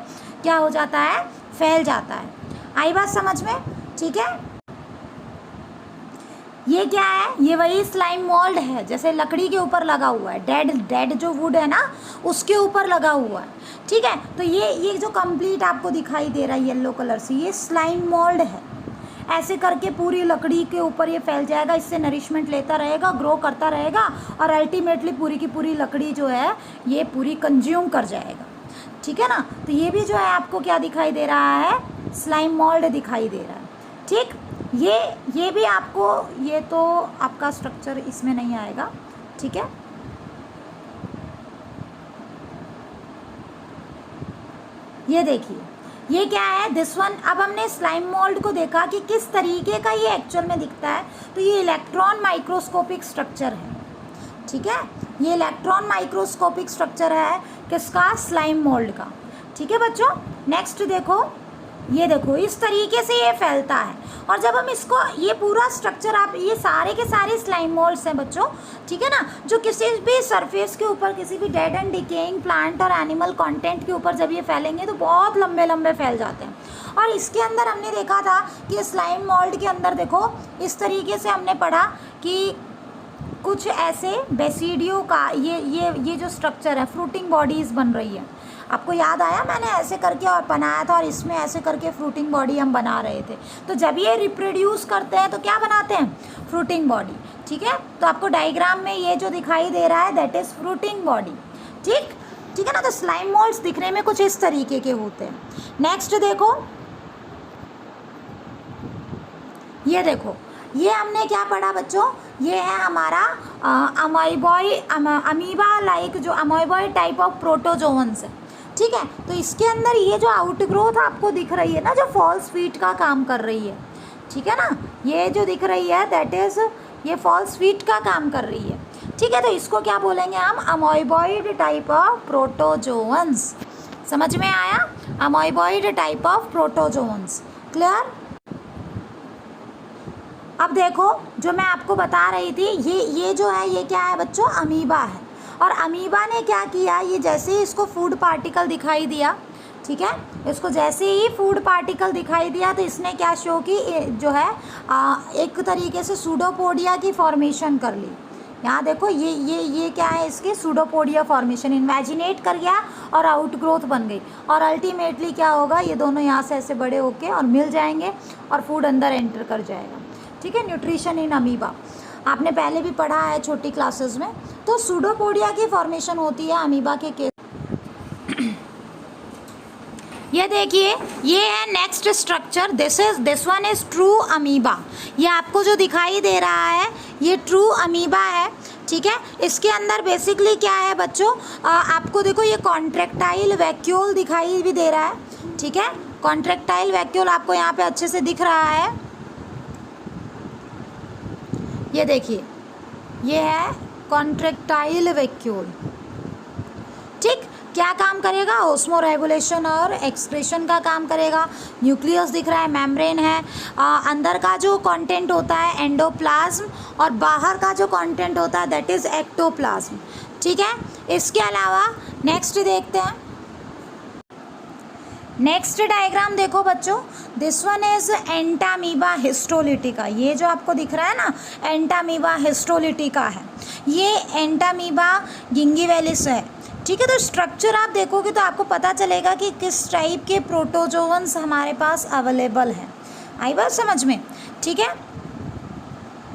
क्या हो जाता है, फैल जाता है। आई बात समझ में? ठीक है, ये क्या है, ये वही स्लाइम मोल्ड है, जैसे लकड़ी के ऊपर लगा हुआ है, डेड जो वुड है ना उसके ऊपर लगा हुआ है, ठीक है। तो ये जो कंप्लीट आपको दिखाई दे रहा है येलो कलर से, ये स्लाइम मोल्ड है। ऐसे करके पूरी लकड़ी के ऊपर ये फैल जाएगा, इससे नरिशमेंट लेता रहेगा, ग्रो करता रहेगा, और अल्टीमेटली पूरी की पूरी लकड़ी जो है ये पूरी कंज्यूम कर जाएगा, ठीक है ना। तो ये भी जो है आपको क्या दिखाई दे रहा है, स्लाइम मोल्ड दिखाई दे रहा है, ठीक। ये भी आपको, ये तो आपका स्ट्रक्चर इसमें नहीं आएगा, ठीक है। ये देखिए, ये क्या है, दिस वन। अब हमने स्लाइम मोल्ड को देखा कि किस तरीके का ये एक्चुअल में दिखता है, तो ये इलेक्ट्रॉन माइक्रोस्कोपिक स्ट्रक्चर है, ठीक है। ये इलेक्ट्रॉन माइक्रोस्कोपिक स्ट्रक्चर है किसका, स्लाइम मोल्ड का, ठीक है बच्चों। नेक्स्ट देखो, ये देखो इस तरीके से ये फैलता है, और जब हम इसको, ये पूरा स्ट्रक्चर, आप ये सारे के सारे स्लाइम मोल्ड्स हैं बच्चों, ठीक है ना, जो किसी भी सरफेस के ऊपर, किसी भी डेड एंड डिकेइंग प्लांट और एनिमल कंटेंट के ऊपर जब ये फैलेंगे तो बहुत लंबे लंबे फैल जाते हैं। और इसके अंदर हमने देखा था कि स्लाइम मोल्ड के अंदर देखो इस तरीके से हमने पढ़ा कि कुछ ऐसे बेसिडियो का ये जो स्ट्रक्चर है, फ्रूटिंग बॉडीज़ बन रही है। आपको याद आया, मैंने ऐसे करके और बनाया था, और इसमें ऐसे करके फ्रूटिंग बॉडी हम बना रहे थे। तो जब ये रिप्रोड्यूस करते हैं तो क्या बनाते हैं, फ्रूटिंग बॉडी, ठीक है। तो आपको डायग्राम में ये जो दिखाई दे रहा है दैट इज़ फ्रूटिंग बॉडी, ठीक है ना। तो स्लाइम मोल्ड्स दिखने में कुछ इस तरीके के होते हैं। नेक्स्ट देखो, ये देखो, ये हमने क्या पढ़ा बच्चों, ये है हमारा अमीबा लाइक जो अमीबॉय टाइप ऑफ प्रोटोजोअन्स है, ठीक है। तो इसके अंदर ये जो आउटग्रोथ आपको दिख रही है ना, जो फॉल्स फीट का काम कर रही है, ठीक है ना, ये जो दिख रही है दैट इज़ ये फॉल्स फीट का काम कर रही है, ठीक है। तो इसको क्या बोलेंगे हम, अमीबॉइड टाइप ऑफ प्रोटोजोअन्स। समझ में आया, amoeboid type of protozoans, clear. अब देखो, जो मैं आपको बता रही थी, ये जो है ये क्या है बच्चों, अमीबा है। और अमीबा ने क्या किया, ये जैसे ही इसको फूड पार्टिकल दिखाई दिया, ठीक है, इसको जैसे ही फूड पार्टिकल दिखाई दिया तो इसने क्या शो की, जो है एक तरीके से सूडोपोडिया की फॉर्मेशन कर ली। यहाँ देखो, ये क्या है, इसके सूडोपोडिया फॉर्मेशन इमेजिनेट कर गया और आउटग्रोथ बन गई, और अल्टीमेटली क्या होगा, ये दोनों यहाँ से ऐसे बड़े होके और मिल जाएंगे और फूड अंदर एंटर कर जाएगा, ठीक है। न्यूट्रिशन इन अमीबा आपने पहले भी पढ़ा है छोटी क्लासेस में। तो सूडोपोडिया की फॉर्मेशन होती है अमीबा के केस। ये देखिए, ये है next structure, this one is true amoeba. ये आपको जो दिखाई दे रहा है ये ट्रू अमीबा है, ठीक है। इसके अंदर बेसिकली क्या है बच्चों, आपको देखो ये कॉन्ट्रैक्टाइल वैक्यूल दिखाई भी दे रहा है, ठीक है। कॉन्ट्रैक्टाइल वैक्यूल आपको यहाँ पे अच्छे से दिख रहा है, ये देखिए, ये है कॉन्ट्रैक्टाइल वैक्यूल, ठीक। क्या काम करेगा, ऑस्मो रेगुलेशन और एक्सक्रेशन का काम करेगा। न्यूक्लियस दिख रहा है, मेम्ब्रेन है, अंदर का जो कंटेंट होता है एंडोप्लाज्म, और बाहर का जो कंटेंट होता है दैट इज़ एक्टोप्लाज्म, ठीक है। इसके अलावा नेक्स्ट देखते हैं, नेक्स्ट डायग्राम देखो बच्चों, this one is Entamoeba histolytica. ये जो आपको दिख रहा है ना, एंटामीबा हिस्टोलिटिका है, ये एंटामीबा गिंगीवेलिस है, ठीक है। तो स्ट्रक्चर आप देखोगे तो आपको पता चलेगा कि किस टाइप के प्रोटोजोअन्स हमारे पास अवेलेबल हैं। आई बात समझ में, ठीक है।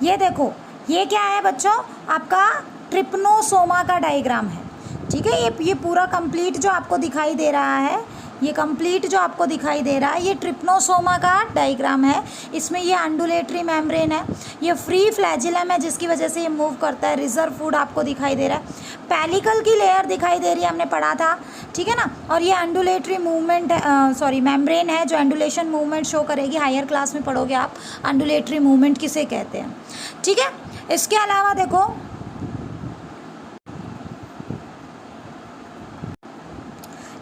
ये देखो, ये क्या है बच्चों, आपका ट्रिप्नोसोमा का डायग्राम है, ठीक है। ये पूरा कंप्लीट जो आपको दिखाई दे रहा है ये कंप्लीट जो आपको दिखाई दे रहा है ये ट्रिप्नोसोमा का डायग्राम है। इसमें ये अंडुलेटरी मेम्ब्रेन है, ये फ्री फ्लैजिलम है जिसकी वजह से ये मूव करता है। रिजर्व फूड आपको दिखाई दे रहा है, पेलिकल की लेयर दिखाई दे रही है, हमने पढ़ा था, ठीक है ना। और ये अंडुलेटरी मूवमेंट मेम्ब्रेन है जो अंडुलेशन मूवमेंट शो करेगी। हायर क्लास में पढ़ोगे आप अंडुलेटरी मूवमेंट किसे कहते हैं, ठीक है। इसके अलावा देखो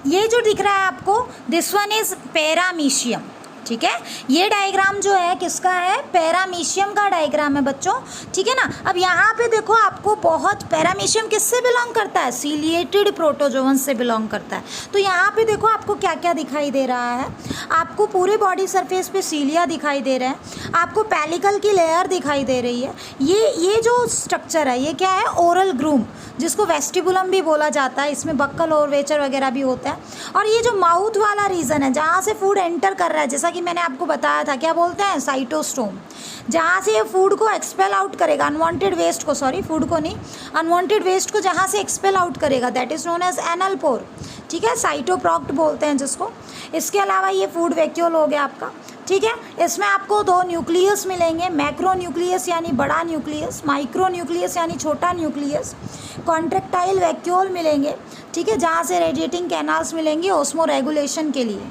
ये जो दिख रहा है आपको, दिस वन इज पैरामीशियम, ठीक है। ये डायग्राम जो है किसका है, पैरामीशियम का डायग्राम है बच्चों, ठीक है ना। अब यहाँ पे देखो आपको बहुत, पैरामीशियम किससे बिलोंग करता है, सीलिएटेड प्रोटोजोवन से बिलोंग करता है। तो यहाँ पे देखो आपको क्या क्या दिखाई दे रहा है, आपको पूरे बॉडी सरफेस पे सीलिया दिखाई दे रहे हैं, आपको पेलिकल की लेयर दिखाई दे रही है। ये जो स्ट्रक्चर है ये क्या है, ओरल ग्रूम, जिसको वेस्टिबुलम भी बोला जाता है। इसमें बक्कल और वेचर वगैरह भी होता है। और ये जो माउथ वाला रीजन है जहाँ से फूड एंटर कर रहा है, जैसा कि मैंने आपको बताया था, क्या बोलते हैं, साइटोस्टोम, जहाँ से ये फूड को एक्सपेल आउट करेगा, अनवांटेड वेस्ट को, सॉरी फूड को नहीं, अनवांटेड वेस्ट को जहाँ से एक्सपेल आउट करेगा, that is known as anal pore, ठीक है, साइटोप्रॉक्ट बोलते हैं जिसको। इसके अलावा ये फूड वैक्यूल हो गया आपका, ठीक है। इसमें आपको दो न्यूक्लियस मिलेंगे, मैक्रो न्यूक्लियस यानी बड़ा न्यूक्लियस, माइक्रो न्यूक्लियस यानी छोटा न्यूक्लियस, कॉन्ट्रेक्टाइल वैक्यूल मिलेंगे, ठीक है, जहाँ से रेडिएटिंग कैनाल्स मिलेंगे ओस्मो रेगुलेशन के लिए,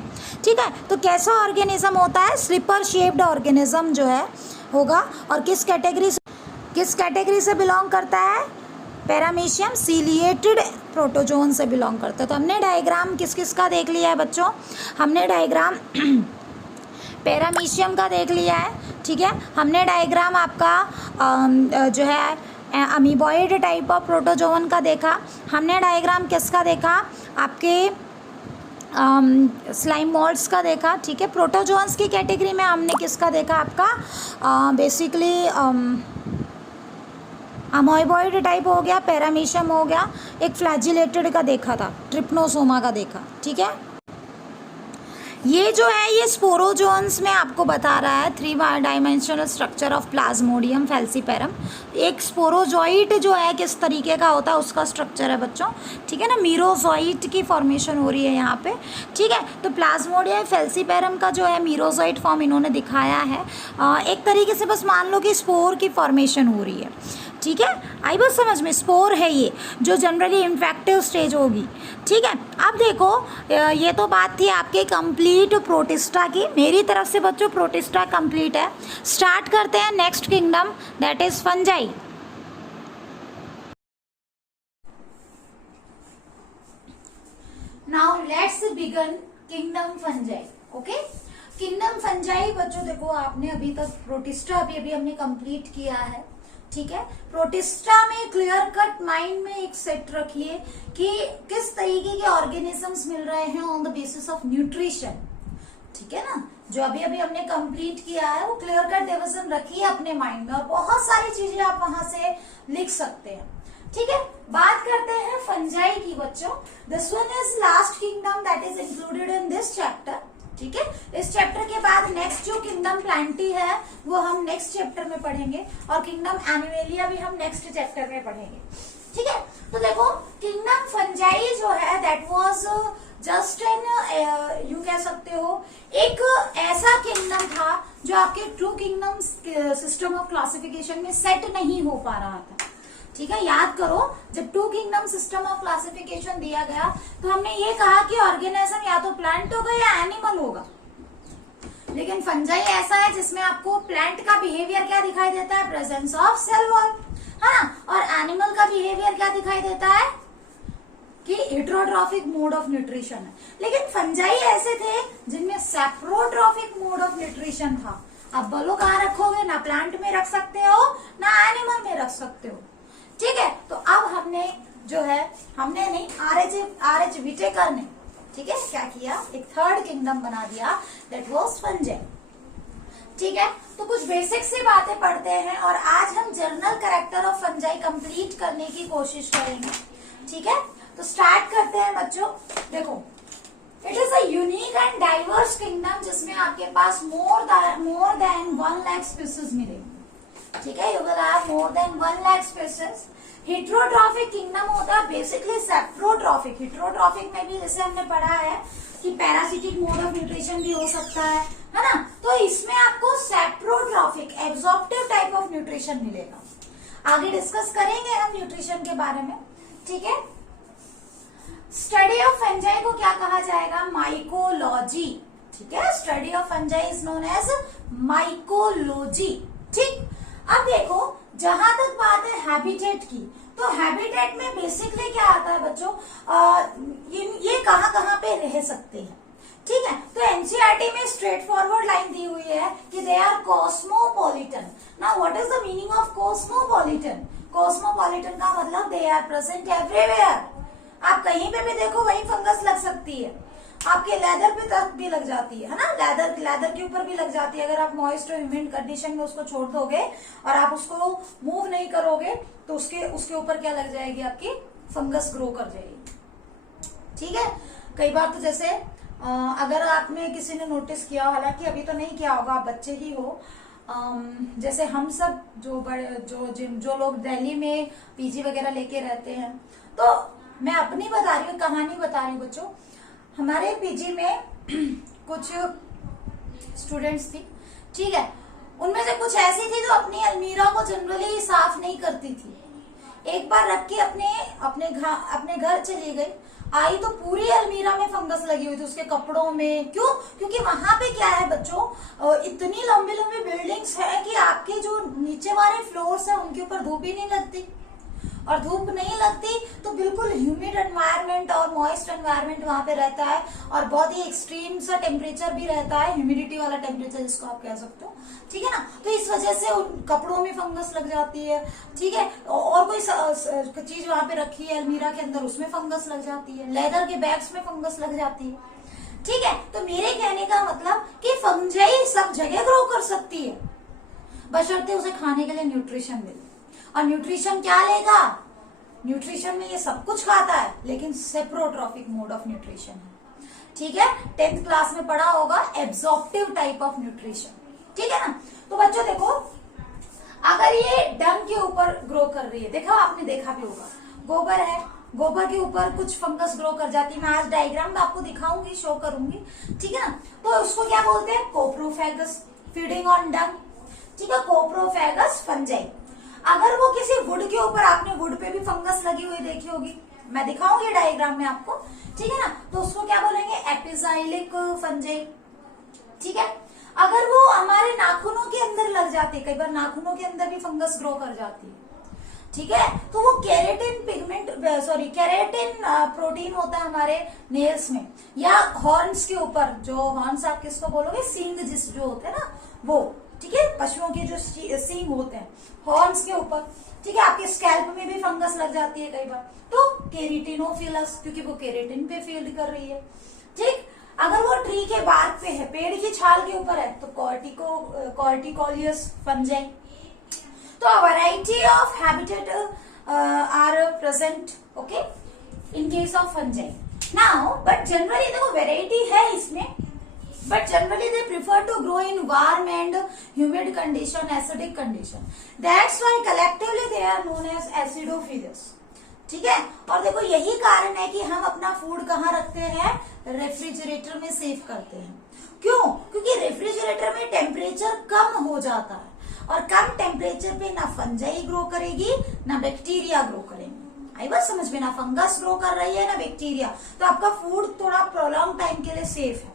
ठीक है। तो कैसा ऑर्गेनिज्म होता है, स्लिपर शेप्ड ऑर्गेनिज्म जो है होगा। और किस कैटेगरी से बिलोंग करता है, पैरामीशियम सीलिएटेड प्रोटोजोन से बिलोंग करता है। तो हमने डायग्राम किस किस का देख लिया है बच्चों, हमने डायग्राम पैरामीशियम का देख लिया है, ठीक है। हमने डायग्राम आपका जो है अमीबॉइड टाइप ऑफ प्रोटोजोवन का देखा। हमने डायग्राम किसका देखा, आपके स्लाइम मोल्ड्स का देखा, ठीक है। प्रोटोजोन्स की कैटेगरी में हमने किसका देखा, आपका बेसिकली अमीबॉइड टाइप हो गया, पैरामीशियम हो गया, एक फ्लैजिलेटेड का देखा था, ट्रिप्नोसोमा का देखा, ठीक है। ये जो है ये स्पोरोजोन्स में आपको बता रहा है 3 dimensional structure of Plasmodium falciparum. एक स्पोरोजॉइट जो है किस तरीके का होता है उसका स्ट्रक्चर है बच्चों, ठीक है ना। मीरोजॉइट की फॉर्मेशन हो रही है यहाँ पे, ठीक है। तो प्लाज्मोडियम फैल्सीपेरम का जो है मीरोजॉइट फॉर्म इन्होंने दिखाया है। एक तरीके से बस मान लो कि स्पोर की फॉर्मेशन हो रही है, ठीक है। आई बस समझ में, स्पोर है ये जो जनरली इन्फेक्टिव स्टेज होगी, ठीक है। अब देखो ये तो बात थी आपके कंप्लीट प्रोटिस्टा की, मेरी तरफ से बच्चों प्रोटिस्टा कंप्लीट है। स्टार्ट करते हैं next kingdom, that is fungi. Now let's begin kingdom fungi, okay. Kingdom fungi बच्चों देखो आपने अभी तक प्रोटिस्टा अभी हमने कंप्लीट किया है, ठीक है। प्रोटिस्टा में क्लियर कट माइंड में एक सेट रखिए कि किस तरीके के ऑर्गेनिजम्स मिल रहे हैं on the basis of nutrition, ठीक है ना। जो अभी हमने कंप्लीट किया है वो क्लियर कट डिवीजन रखिए अपने माइंड में, और बहुत सारी चीजें आप वहां से लिख सकते हैं, ठीक है। बात करते हैं फंजाई की बच्चों। This one is last kingdom that is included in this chapter, ठीक है। इस चैप्टर के बाद नेक्स्ट जो किंगडम प्लांटी है वो हम नेक्स्ट चैप्टर में पढ़ेंगे, और किंगडम एनिमेलिया भी हम नेक्स्ट चैप्टर में पढ़ेंगे, ठीक है। तो देखो किंगडम फंजाई जो है that was just an you कह सकते हो एक ऐसा किंगडम था जो आपके 2 किंगडम्स सिस्टम ऑफ क्लासिफिकेशन में सेट नहीं हो पा रहा था, ठीक है। याद करो जब 2 किंगडम सिस्टम ऑफ क्लासिफिकेशन दिया गया तो हमने ये कहा कि ऑर्गेनिज्म या तो प्लांट होगा या एनिमल होगा, लेकिन फंजाई ऐसा है जिसमें आपको प्लांट का बिहेवियर क्या दिखाई देता है, प्रेजेंस ऑफ सेल वॉल, है ना, और एनिमल का बिहेवियर क्या दिखाई देता है कि हेटेरोट्रॉफिक मोड ऑफ न्यूट्रिशन है। लेकिन फंजाई ऐसे थे जिनमें सैप्रोट्रॉफिक मोड ऑफ न्यूट्रिशन था। अब बोलो कहाँ रखोगे, ना प्लांट में रख सकते हो ना एनिमल में रख सकते हो, ठीक है। तो अब हमने जो है हमने नहीं आर एच विटेकर ने, ठीक है, क्या किया, एक थर्ड किंगडम बना दिया दैट वाज फंजाई, ठीक है। तो कुछ बेसिक सी बातें पढ़ते हैं और आज हम journal character of fungi complete करने की कोशिश करेंगे, ठीक है। तो स्टार्ट करते हैं बच्चों। देखो it is a unique and diverse kingdom जिसमें आपके पास मोर देन 1 लाख स्पीसीज मिलेंगे, ठीक है। You will have more than 1 lakh species. Heterotrophic kingdom होता है बेसिकली सेप्रोट्रॉफिक। हेटेरोट्रॉफिक में भी जैसे हमने पढ़ा है कि पैरासिटिक मोड ऑफ न्यूट्रिशन भी हो सकता है ना। तो इसमें आपको saprotrophic absorptive type of nutrition मिलेगा। आगे डिस्कस करेंगे हम न्यूट्रिशन के बारे में, ठीक है। स्टडी ऑफ फंजाई को क्या कहा जाएगा? माइकोलॉजी, ठीक है। Study of fungi is known as mycology, ठीक। अब देखो, जहां तक बात है हैबिटेट की, तो हैबिटेट में बेसिकली क्या आता है बच्चों, ये कहाँ पे रह सकते हैं, ठीक है। तो एनसीईआरटी में स्ट्रेट फॉरवर्ड लाइन दी हुई है कि they are cosmopolitan. Now what is the meaning of cosmopolitan? Cosmopolitan का मतलब दे आर प्रेजेंट एवरीवेयर। आप कहीं पे भी देखो वहीं फंगस लग सकती है, आपके लेदर पे तक भी लग जाती है ना, लेदर के ऊपर भी लग जाती है। अगर आप मॉइस्ट और ह्यूमिड कंडीशन में उसको छोड़ दोगे और आप उसको मूव नहीं करोगे तो उसके ऊपर क्या लग जाएगी? आपकी फंगस ग्रो कर जाएगी, ठीक है। कई बार तो जैसे अगर आपने किसी ने नोटिस किया, हालांकि अभी तो नहीं किया होगा, आप बच्चे ही हो, जैसे हम सब जो लोग दिल्ली में पीजी वगैरह लेके रहते हैं, तो मैं अपनी बता रही हूँ, कहानी बता रही हूँ बच्चों। हमारे पीजी में कुछ स्टूडेंट्स थी, ठीक है। उनमें से कुछ ऐसी थी जो अपनी अलमीरा को जनरली साफ नहीं करती थी। एक बार रख के अपने घर चली गई, आई तो पूरी अलमीरा में फंगस लगी हुई थी, उसके कपड़ों में। क्यों? क्योंकि वहां पे क्या है बच्चों, इतनी लंबी लंबी बिल्डिंग्स है कि आपके जो नीचे वाले फ्लोर्स है उनके ऊपर धूप ही नहीं लगती, और धूप नहीं लगती तो बिल्कुल ह्यूमिड एनवायरनमेंट और मॉइस्ट एनवायरनमेंट वहां पे रहता है, और बहुत ही एक्सट्रीम सा टेम्परेचर भी रहता है, ह्यूमिडिटी वाला टेम्परेचर जिसको आप कह सकते हो, ठीक है ना। तो इस वजह से उन कपड़ों में फंगस लग जाती है, ठीक है। और कोई चीज वहां पे रखी है अलमीरा के अंदर, उसमें फंगस लग जाती है, लेदर के बैग्स में फंगस लग जाती है, ठीक है। तो मेरे कहने का मतलब कि फंजाई सब जगह ग्रो कर सकती है, बशर्ते उसे खाने के लिए न्यूट्रिशन मिले। और न्यूट्रिशन क्या लेगा? न्यूट्रिशन में ये सब कुछ खाता है, लेकिन सेप्रोट्रॉफिक मोड ऑफ न्यूट्रिशन है, ठीक है। 10th क्लास में पढ़ा होगा एब्जॉर्प्टिव टाइप ऑफ न्यूट्रिशन, ठीक है ना। तो बच्चों देखो, अगर ये डंग के ऊपर ग्रो कर रही है, देखा आपने, देखा भी होगा, गोबर है, गोबर के ऊपर कुछ फंगस ग्रो कर जाती है। मैं आज डायग्राम में आपको दिखाऊंगी, शो करूंगी, ठीक है ना। तो उसको क्या बोलते हैं? कोप्रोफेगस, फीडिंग ऑन डंग, ठीक है। कोप्रोफेगस फंजाई। अगर वो किसी वुड के ऊपर, आपने वुड पे भी फंगस लगी हुई देखी होगी, मैं दिखाऊंगी डायग्राम में आपको, ठीक है ना। तो उसको क्या बोलेंगे? एपिजाइलिक फंजाई, ठीक है। अगर वो हमारे नाखूनों के अंदर लग जाती है, कई बार नाखूनों के अंदर भी फंगस ग्रो कर जाती है, ठीक है। तो वो केराटिन प्रोटीन होता है हमारे नेल्स में, या हॉर्न्स के ऊपर, जो हॉर्न्स आप किसको बोलोगे? सींग जो होते हैं ना वो, ठीक है। पशुओं के जो सींग होते हैं हॉर्न्स के ऊपर, ठीक है। आपके स्कैल्प में भी फंगस लग जाती है कई बार, तो केरेटिनोफिलस, क्योंकि वो केरेटिन पे फील्ड कर रही है, ठीक। अगर वो ट्री के बार्क पे है, पेड़ की छाल के ऊपर है, तो कॉर्टिकोलियस फंजाई। तो variety of habitat are present, okay, in case of fungi. Now but generally देखो वैरायटी है इसमें, but generally they prefer to grow in warm and humid condition, acidic condition. That's why collectively they are known as acidophilus, ठीक है। और देखो यही कारण है कि हम अपना फूड कहाँ रखते हैं? रेफ्रिजरेटर में सेव करते हैं। क्यों? क्योंकि रेफ्रिजरेटर में टेम्परेचर कम हो जाता है, और कम टेम्परेचर पे ना फंजाई ग्रो करेगी ना बैक्टीरिया ग्रो करेंगे। आई बात समझ में? ना फंगस ग्रो कर रही है ना बैक्टीरिया, तो आपका फूड थोड़ा प्रोलॉन्ग टाइम के लिए सेफ है।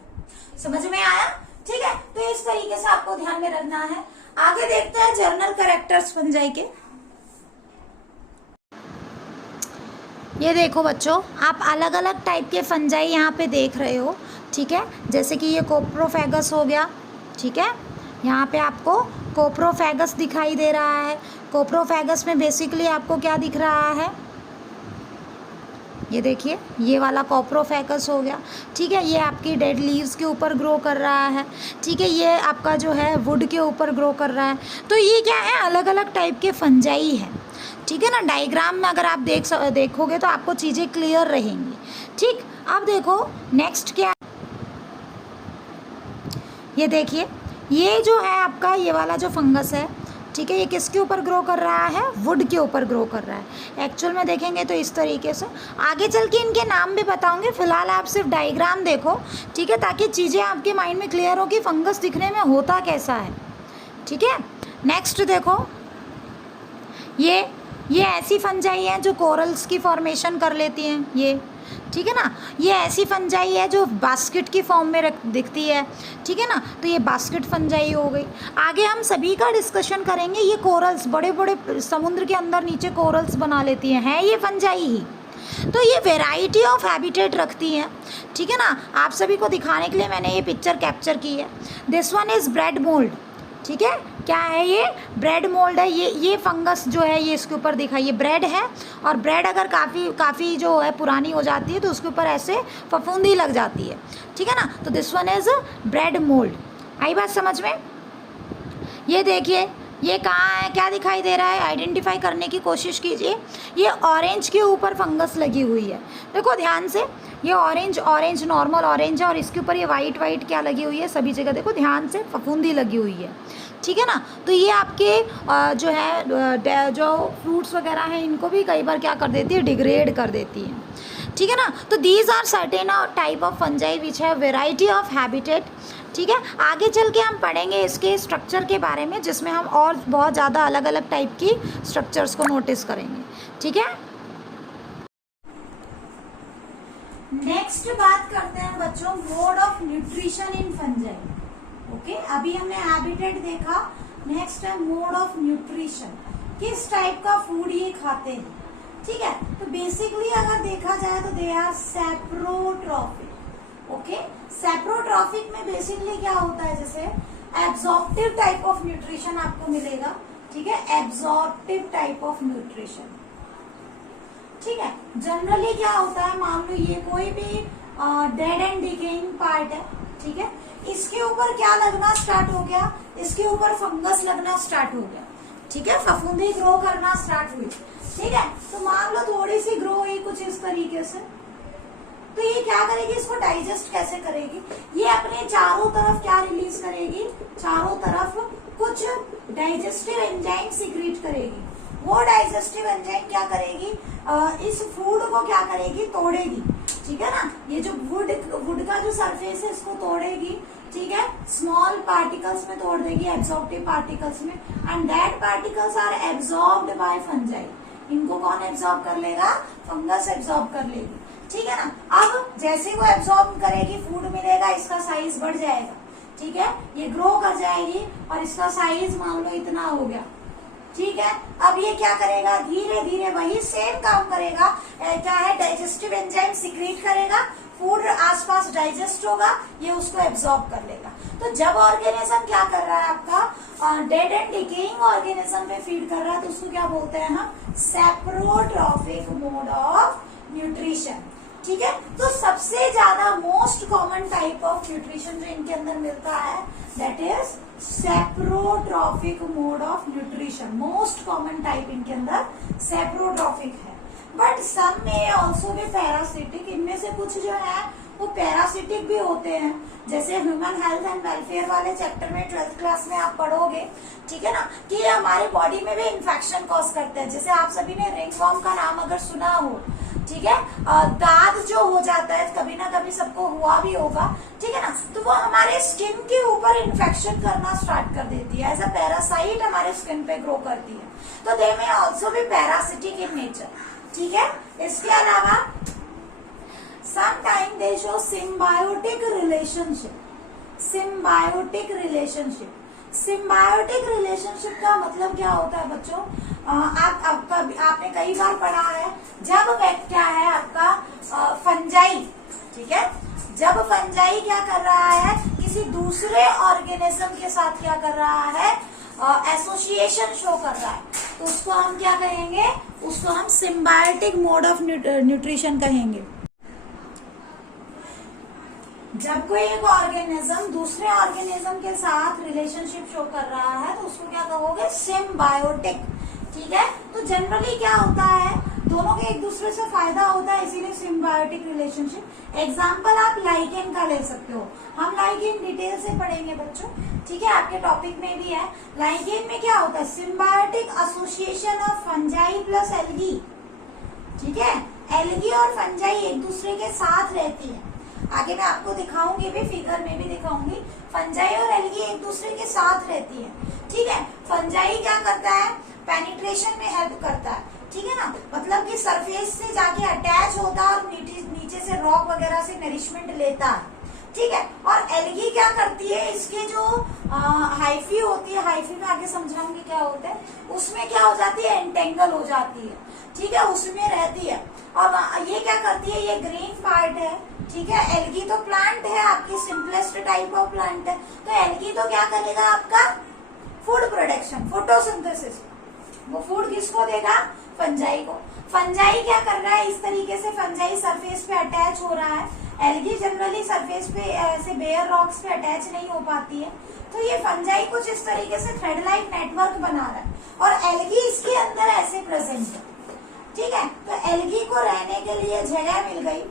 समझ में आया? ठीक है। तो इस तरीके से आपको ध्यान में रखना है। आगे देखते हैं जर्नल कैरेक्टर्स फंजाई के। ये देखो बच्चों, आप अलग अलग टाइप के फंजाई यहाँ पे देख रहे हो, ठीक है। जैसे कि ये कोप्रोफेगस हो गया, ठीक है। यहाँ पे आपको कोप्रोफेगस दिखाई दे रहा है। कोप्रोफेगस में बेसिकली आपको क्या दिख रहा है? ये देखिए, ये वाला कोप्रोफेगस हो गया, ठीक है। ये आपकी डेड लीव्स के ऊपर ग्रो कर रहा है, ठीक है। ये आपका जो है वुड के ऊपर ग्रो कर रहा है। तो ये क्या है? अलग अलग टाइप के फंजाई है, ठीक है ना। डायग्राम में अगर आप देखोगे तो आपको चीज़ें क्लियर रहेंगी, ठीक। अब देखो नेक्स्ट क्या, ये देखिए, ये जो है आपका ये वाला जो फंगस है, ठीक है। ये किसके ऊपर ग्रो कर रहा है? वुड के ऊपर ग्रो कर रहा है। एक्चुअल में देखेंगे तो इस तरीके से। आगे चल के इनके नाम भी बताऊंगी, फिलहाल आप सिर्फ डायग्राम देखो, ठीक है, ताकि चीज़ें आपके माइंड में क्लियर हो कि फंगस दिखने में होता कैसा है, ठीक है। नेक्स्ट देखो, ये ऐसी फंजाई है जो कोरल्स की फॉर्मेशन कर लेती हैं, ये, ठीक है ना। ये ऐसी फंजाई है जो बास्केट की फॉर्म में दिखती है, ठीक है ना। तो ये बास्केट फंजाई हो गई। आगे हम सभी का डिस्कशन करेंगे। ये कोरल्स बड़े बड़े समुद्र के अंदर नीचे कोरल्स बना लेती हैं, है ये फंजाई ही। तो ये वेराइटी ऑफ हैबिटेट रखती हैं, ठीक है ना। आप सभी को दिखाने के लिए मैंने ये पिक्चर कैप्चर की है। This one is bread mould, ठीक है। क्या है ये? ब्रेड मोल्ड है। ये फंगस जो है ये इसके ऊपर दिखा, ये ब्रेड है, और ब्रेड अगर काफ़ी जो है पुरानी हो जाती है तो उसके ऊपर ऐसे फफूंदी लग जाती है, ठीक है ना। तो this one is bread mould. आई बात समझ में? ये देखिए, ये कहाँ है, क्या दिखाई दे रहा है, आइडेंटिफाई करने की कोशिश कीजिए। ये ऑरेंज के ऊपर फंगस लगी हुई है, देखो ध्यान से। ये ऑरेंज नॉर्मल ऑरेंज है, और इसके ऊपर ये वाइट क्या लगी हुई है, सभी जगह देखो ध्यान से, फफूंदी लगी हुई है, ठीक है ना। तो ये आपके जो है जो फ्रूट्स वगैरह हैं इनको भी कई बार क्या कर देती है, डिग्रेड कर देती है, ठीक है ना। तो these are certain type of fungi which है वेराइटी ऑफ हैबिटेट, ठीक है। आगे चल के हम पढ़ेंगे इसके स्ट्रक्चर के बारे में, जिसमें हम और बहुत ज़्यादा अलग अलग टाइप की स्ट्रक्चर्स को नोटिस करेंगे, ठीक है। नेक्स्ट बात करते हैं बच्चों, mode of nutrition in fungi. Okay, अभी हमने हैबिटेट देखा, नेक्स्ट है मोड ऑफ न्यूट्रिशन, किस टाइप का फूड ये खाते हैं, ठीक है। तो बेसिकली अगर देखा जाए तो दे आर सैप्रोट्रॉफिक। ओके, सैप्रोट्रॉफिक में बेसिकली क्या होता है, जैसे एब्जॉर्प्टिव टाइप ऑफ न्यूट्रिशन आपको मिलेगा, ठीक है, एब्जॉर्प्टिव टाइप ऑफ न्यूट्रिशन, ठीक है। जनरली क्या होता है, मान लो ये कोई भी डेड एंड डिकेइंग पार्ट है, ठीक है, इसके ऊपर क्या लगना स्टार्ट हो गया, इसके ऊपर फंगस लगना स्टार्ट हो गया, ठीक है, फफूंदी ग्रो करना स्टार्ट हुई, ठीक है। तो मान लो थोड़ी सी ग्रो हुई कुछ इस तरीके से, तो ये क्या करेगी, इसको डाइजेस्ट कैसे करेगी, ये अपने चारों तरफ क्या रिलीज करेगी, चारों तरफ कुछ डाइजेस्टिव एंजाइम सीक्रेट करेगी। वो डाइजेस्टिव एंजाइम क्या करेगी, इस फूड को क्या करेगी, तोड़ेगी, ठीक है ना। ये जो वुड का जो सरफेस है इसको तोड़ेगी, ठीक है, स्मॉल पार्टिकल्स में तोड़ देगी, एब्जॉर्प्टिव पार्टिकल्स में, and that particles are absorbed by fungi. इनको कौन एब्जॉर्ब कर लेगा, फंगस एब्जॉर्ब कर लेगी, ठीक है ना। अब जैसे वो एब्जॉर्ब करेगी, फूड मिलेगा, इसका साइज बढ़ जाएगा, ठीक है, ये ग्रो कर जाएगी और इसका साइज मान लो इतना हो गया, ठीक है। अब ये क्या करेगा, धीरे धीरे वही सेम काम करेगा, क्या है, डाइजेस्टिव एंजाइम सीक्रेट करेगा, फूड आसपास डाइजेस्ट होगा, ये उसको एब्जॉर्ब कर लेगा। तो जब ऑर्गेनिज्म क्या कर रहा है आपका, डेड एंड डिकेइंग ऑर्गेनिज्म में फीड कर रहा है, तो उसको क्या बोलते हैं हम, सैप्रोट्रॉफिक मोड ऑफ न्यूट्रिशन, ठीक है। तो सबसे ज्यादा most common type of nutrition जो इनके अंदर मिलता है, that is saprotrophic mode of nutrition. Most common type इनके अंदर सैप्रोट्रॉफिक है, बट सम में ऑल्सो भी पैरासिटिक। इनमें से कुछ जो है वो पैरासिटिक भी होते हैं, जैसे ह्यूमन हेल्थ एंड वेलफेयर वाले चैप्टर में 12th क्लास में आप पढ़ोगे, ठीक है ना, कि हमारे बॉडी में भी इन्फेक्शन कॉज करते हैं। जैसे आप सभी ने रिंगवॉर्म का नाम अगर सुना हो, ठीक है, दाद जो हो जाता है कभी ना कभी सबको हुआ भी होगा, ठीक है ना, तो वो हमारे स्किन के ऊपर इन्फेक्शन करना स्टार्ट कर देती है, एज अ पैरासाइट हमारे स्किन पे ग्रो करती है। तो दे में ऑल्सो भी पैरासिटिक इन नेचर, ठीक है। इसके अलावा sometime they show symbiotic relationship. Symbiotic relationship, symbiotic relationship का मतलब क्या होता है बच्चों, आपने कई बार पढ़ा है, जब क्या है आपका फंजाई, ठीक है, जब फंजाई क्या कर रहा है, किसी दूसरे ऑर्गेनिज्म के साथ क्या कर रहा है, एसोसिएशन शो कर रहा है, तो उसको हम क्या कहेंगे, उसको हम सिम्बायोटिक मोड ऑफ न्यूट्रिशन कहेंगे। जब कोई एक ऑर्गेनिज्म दूसरे ऑर्गेनिज्म के साथ रिलेशनशिप शो कर रहा है तो उसको क्या कहोगे, सिम्बायोटिक, ठीक है। तो जनरली क्या होता है, दोनों के एक दूसरे से फायदा होता है, इसीलिए सिम्बायोटिक रिलेशनशिप। एग्जाम्पल आप लाइकेन का ले सकते हो, हम लाइकेन डिटेल से पढ़ेंगे बच्चों, ठीक है, आपके टॉपिक में भी है। लाइकेन में क्या होता है, symbiotic association of fungi plus algae, ठीक है, एल्गी और फंजाई एक दूसरे के साथ रहती है। आगे मैं आपको दिखाऊंगी भी, फिगर में भी दिखाऊंगी, फंजाई और एल्गी एक दूसरे के साथ रहती है, ठीक है। फंजाई क्या करता है, पेनिट्रेशन में हेल्प करता है, ठीक है ना, मतलब कि सरफेस से जाके अटैच होता है और नीचे से रॉक वगैरह से नरिशमेंट लेता है, ठीक है। और एल्गी क्या करती है, इसके जो हाइफी होती है, हाइफी में आगे समझाऊंगी क्या होता है, उसमें क्या हो जाती है, एंटेंगल हो जाती है, ठीक है, उसमें रहती है। और ये क्या करती है, ये ग्रीन पार्ट है, ठीक है। एल्गी तो प्लांट है, आपकी सिंपलेस्ट टाइप ऑफ प्लांट है, तो एल्गी तो क्या करेगा, आपका फूड प्रोडक्शन, फोटोसिंथेसिस, वो फूड किसको देगा, फंजाई को। फंजाई क्या कर रहा है, इस तरीके से फंजाई सरफेस पे अटैच हो रहा है। एल्गी जनरली सरफेस पे ऐसे बेयर रॉक्स पे अटैच नहीं हो पाती है, तो ये फंजाई कुछ इस तरीके से थ्रेड लाइक नेटवर्क बना रहा है, और एल्गी इसके अंदर ऐसे प्रेजेंट है, ठीक है। तो एल्गी को रहने के लिए जगह मिल गई,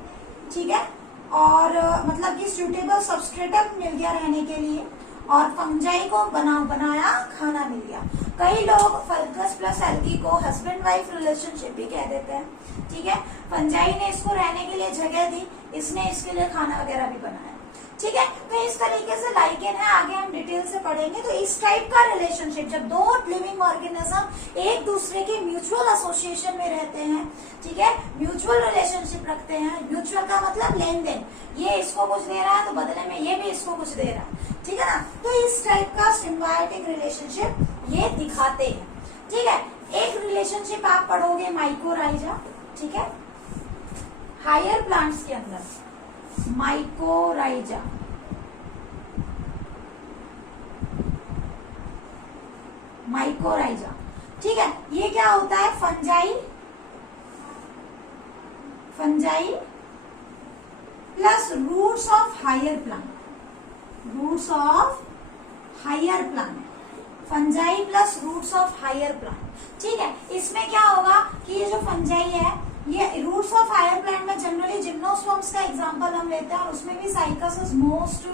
ठीक है, और मतलब कि सूटेबल सबस्ट्रेटम मिल गया रहने के लिए, और फंजाई को बनाया खाना मिल गया। कई लोग फंगस प्लस एल्गी को हस्बैंड वाइफ रिलेशनशिप भी कह देते हैं, ठीक है। फंजाई ने इसको रहने के लिए जगह दी, इसने इसके लिए खाना वगैरह भी बनाया, ठीक है। तो इस तरीके से लाइकेन है, आगे हम डिटेल से पढ़ेंगे। तो इस टाइप का रिलेशनशिप, जब दो लिविंग ऑर्गेनिज्म एक दूसरे के म्यूचुअल एसोसिएशन में रहते हैं, ठीक है, म्यूचुअल रिलेशनशिप रखते हैं, म्यूचुअल का मतलब लेन देन, ये इसको कुछ दे रहा है तो बदले में ये भी इसको कुछ दे रहा है, ठीक है ना। तो इस टाइप का सिम्बायोटिक रिलेशनशिप ये दिखाते हैं, ठीक है। एक रिलेशनशिप आप पढ़ोगे माइकोराइजा, ठीक है, हायर प्लांट्स के अंदर माइकोराइजा, माइकोराइजा, ठीक है। ये क्या होता है, fungi plus roots of higher plant, roots of higher plant, fungi plus roots of higher plant, ठीक है। इसमें क्या होगा कि ये जो फंजाई है, ये रूट्स ऑफ हायर प्लांट में जनरली जिम्नोस्पर्म्स का एग्जांपल हम लेते हैं, और उसमें भी cycas is most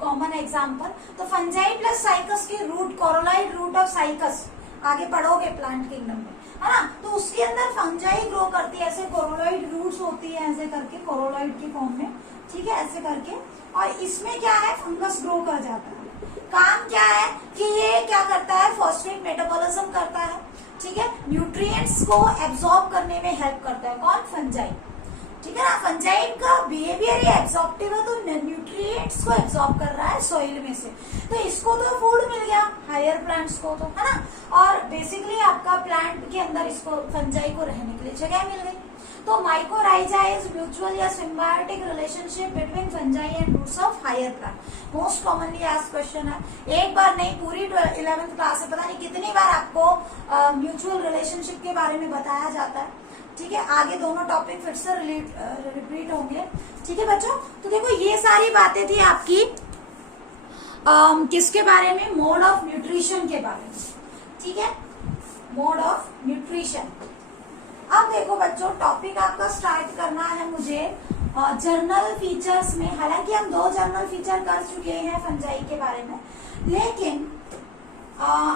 common example. तो फंजाई प्लस साइकस की root, coralloid root of cycas आगे पढ़ोगे प्लांट किंगडम में, है ना, तो उसके अंदर फंजाई ग्रो करती है, ऐसे कोरोलॉइड रूट्स होती है, ऐसे करके कोरोलॉइड की फॉर्म में, ठीक है, ऐसे करके, और इसमें क्या है, फंगस ग्रो कर जाता है। काम क्या है कि ये क्या करता है, फॉस्फेट मेटाबॉलिज्म करता है, ठीक है, न्यूट्रिएंट्स को एब्जॉर्ब करने में हेल्प करता है, कौन, फंजाई, ठीक है ना। फंजाई का बिहेवियर ही एब्जॉर्प्टिव है, तो न्यूट्रिएंट्स को एब्जॉर्ब कर रहा है सॉइल में से, तो इसको तो फूड मिल गया, हायर प्लांट्स को तो, है ना, और बेसिकली आपका प्लांट के अंदर इसको फंजाई को रहने के लिए जगह मिल गई। तो माइकोराइजा इज म्यूचुअल या symbiotic relationship between fungi and roots of higher plant. Most commonly asked question है, एक बार नहीं पूरी 11th क्लास से पता नहीं कितनी बार आपको म्यूचुअल रिलेशनशिप के बारे में बताया जाता है, ठीक है। आगे दोनों टॉपिक फिर से रिपीट होंगे, ठीक है बच्चों। तो देखो ये सारी बातें थी आपकी किसके बारे में, मोड ऑफ न्यूट्रिशन के बारे में, ठीक है, मोड ऑफ न्यूट्रिशन। अब देखो बच्चों, टॉपिक आपका स्टार्ट करना है मुझे जर्नल फीचर्स में। हालांकि हम 2 जर्नल फीचर कर चुके हैं फंजाई के बारे में, लेकिन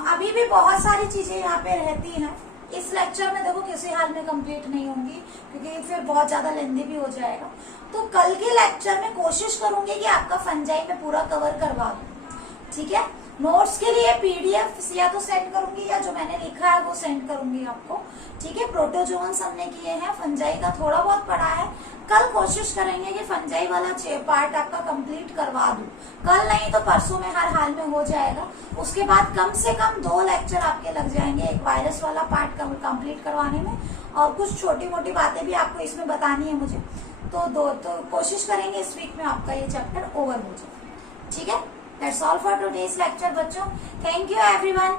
अभी भी बहुत सारी चीजें यहाँ पे रहती हैं। इस लेक्चर में देखो किसी हाल में कंप्लीट नहीं होंगी, क्योंकि फिर बहुत ज्यादा लेंदी भी हो जाएगा। तो कल के लेक्चर में कोशिश करूंगी कि आपका फंजाई में पूरा कवर करवा दूं, ठीक है। नोट्स के लिए पीडीएफ या तो सेंड करूंगी, या जो मैंने लिखा है वो सेंड करूंगी आपको, ठीक है। प्रोटोजोन्स हमने किए हैं, फंजाई का थोड़ा बहुत पढ़ा है। कल कोशिश करेंगे कि फंजाई वाला पार्ट आपका कंप्लीट करवा दूं, कल नहीं तो परसों में हर हाल में हो जाएगा। उसके बाद कम से कम 2 लेक्चर आपके लग जाएंगे, एक वायरस वाला पार्ट कंप्लीट करवाने में, और कुछ छोटी मोटी बातें भी आपको इसमें बतानी है मुझे। तो कोशिश करेंगे इस वीक में आपका ये चैप्टर ओवर हो जाए, ठीक है। That's all for today's lecture बच्चों। Thank you everyone.